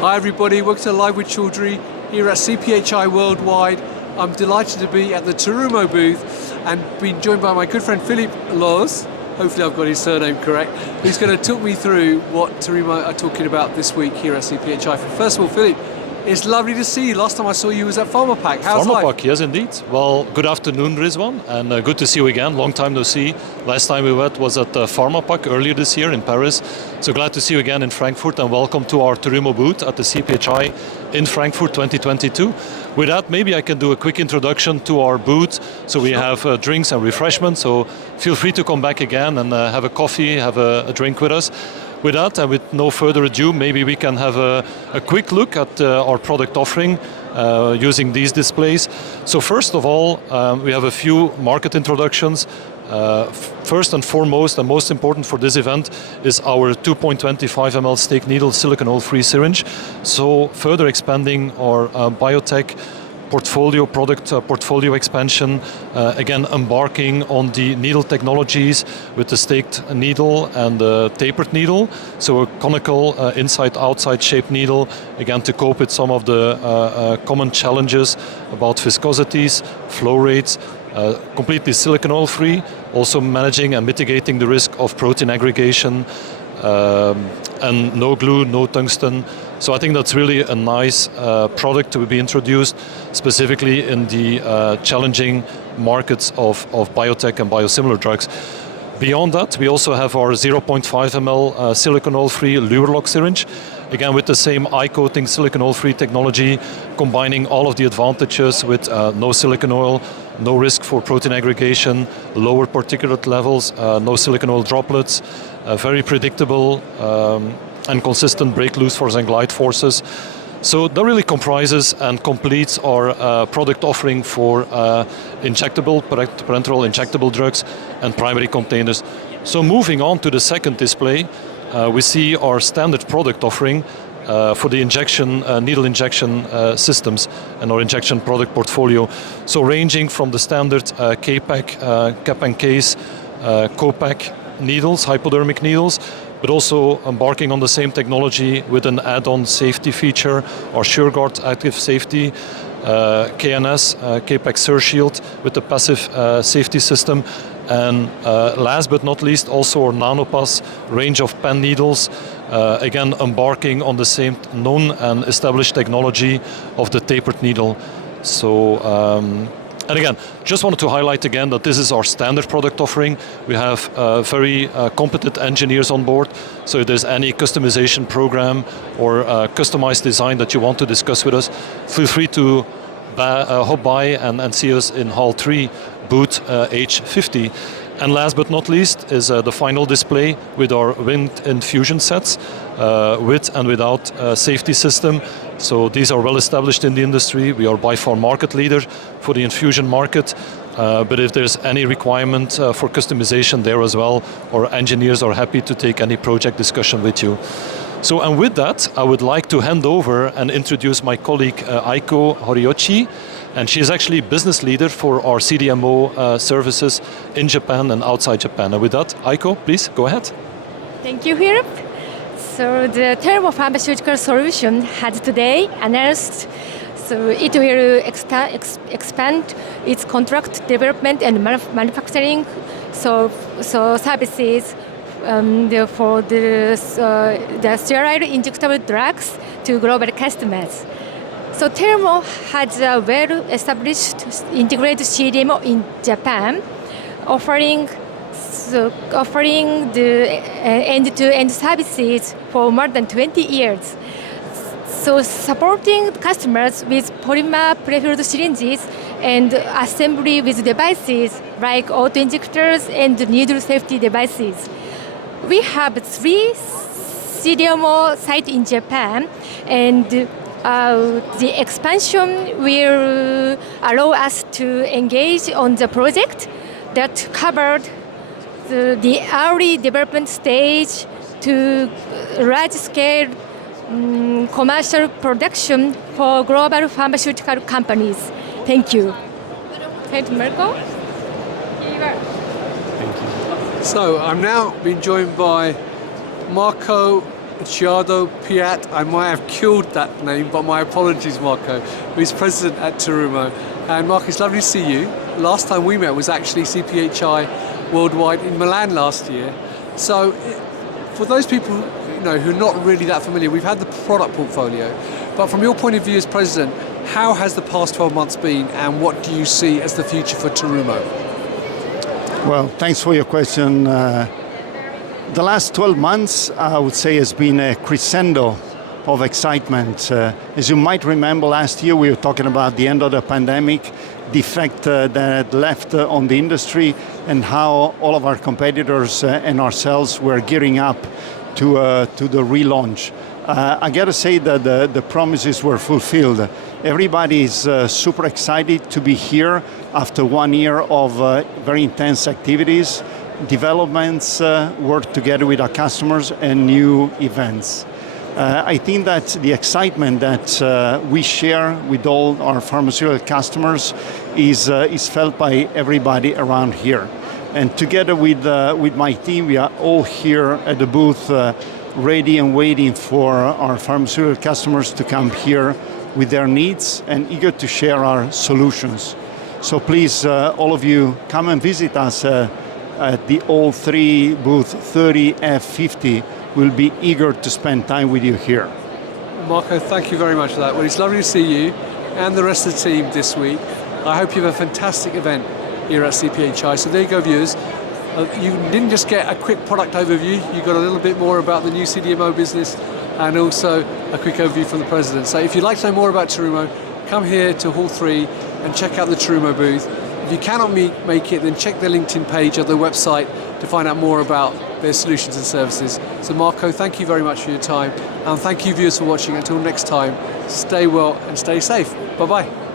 Hi everybody, welcome to Live with Chaudhry here at CPHI Worldwide. I'm delighted to be at the Terumo booth and being joined by my good friend Philippe Lauwers. Hopefully I've got his surname correct. He's going to talk me through what Terumo are talking about this week here at CPHI. First of all, Philippe, it's lovely to see you. Last time I saw you was at PharmaPack. How's life? PharmaPack, yes indeed. Well, good afternoon Rizwan, and good to see you again. Long time no see. Last time we met was at PharmaPack earlier this year in Paris. So glad to see you again in Frankfurt, and welcome to our Terumo booth at the CPHI in Frankfurt 2022. With that, maybe I can do a quick introduction to our booth. So we have drinks and refreshments, so feel free to come back again and have a coffee, have a drink with us. With that, and with no further ado, maybe we can have a quick look at our product offering using these displays. So first of all, we have a few market introductions. First and foremost, and most important for this event, is our 2.25 ml stake needle silicone oil-free syringe. So further expanding our biotech product portfolio expansion, again embarking on the needle technologies with the staked needle and the tapered needle, so a conical inside-outside shaped needle, again to cope with some of the common challenges about viscosities, flow rates, completely silicone oil free, also managing and mitigating the risk of protein aggregation, and no glue, no tungsten. So I think that's really a nice product to be introduced, specifically in the challenging markets of biotech and biosimilar drugs. Beyond that, we also have our 0.5 ml silicone oil-free Lurelock syringe, again with the same eye-coating silicone oil-free technology, combining all of the advantages with no silicone oil, no risk for protein aggregation, lower particulate levels, no silicone oil droplets, very predictable and consistent break loose force and glide forces. So that really comprises and completes our product offering for injectable, parenteral injectable drugs and primary containers. So moving on to the second display, we see our standard product offering for the injection, needle injection systems and our injection product portfolio. So ranging from the standard K-Pack, cap and case, co-pack needles, hypodermic needles, but also embarking on the same technology with an add-on safety feature, our SureGuard active safety, KNS, K-Pack SurShield with the passive safety system, and last but not least also our NanoPass range of pen needles, again embarking on the same known and established technology of the tapered needle. So and again, just wanted to highlight again that this is our standard product offering. We have very competent engineers on board, so if there's any customization program or customized design that you want to discuss with us, feel free to hop by and see us in Hall 3, Booth H50. And last but not least is the final display with our wind infusion sets, with and without safety system. So these are well established in the industry. We are by far market leader for the infusion market. But if there's any requirement for customization there as well, our engineers are happy to take any project discussion with you. So, and with that, I would like to hand over and introduce my colleague Aiko Horiuchi. And she is actually business leader for our CDMO services in Japan and outside Japan. And with that, Aiko, please go ahead. Thank you, Philip. So the Terumo Pharmaceutical Solution has today announced, so it will expand its contract development and manufacturing services for the sterile injectable drugs to global customers. So Terumo has a well-established integrated CDMO in Japan, offering the end-to-end services for more than 20 years. So supporting customers with polymer prefilled syringes and assembly with devices like auto-injectors and needle safety devices. We have 3 CDMO sites in Japan, and the expansion will allow us to engage on the project that covered the early development stage to large-scale commercial production for global pharmaceutical companies. Thank you. Thank you, Marco. So I'm now being joined by Marco Chiado Piat. I might have killed that name, but my apologies, Marco, who's president at Terumo. And Marco, it's lovely to see you. Last time we met was actually CPHI Worldwide in Milan last year. So for those people who are not really that familiar, we've had the product portfolio, but from your point of view as president, how has the past 12 months been, and what do you see as the future for Terumo? Well, thanks for your question. The last 12 months, I would say, has been a crescendo of excitement. As you might remember, last year we were talking about the end of the pandemic, the effect that left on the industry, and how all of our competitors and ourselves were gearing up to the relaunch. I got to say that the promises were fulfilled. Everybody is super excited to be here after 1 year of very intense activities, developments, work together with our customers, and new events. I think that the excitement that we share with all our pharmaceutical customers is felt by everybody around here. And together with my team, we are all here at the booth, ready and waiting for our pharmaceutical customers to come here with their needs and eager to share our solutions. So please, all of you, come and visit us at the S03 booth 30F50. We'll be eager to spend time with you here. Marco, thank you very much for that. Well, it's lovely to see you and the rest of the team this week. I hope you have a fantastic event here at CPHI. So there you go, viewers. You didn't just get a quick product overview, you got a little bit more about the new CDMO business and also a quick overview from the president. So if you'd like to know more about Terumo, come here to Hall 3 and check out the Terumo booth. If you cannot make it, then check their LinkedIn page or their website to find out more about their solutions and services. So Marco, thank you very much for your time, and thank you viewers for watching. Until next time, stay well and stay safe. Bye-bye.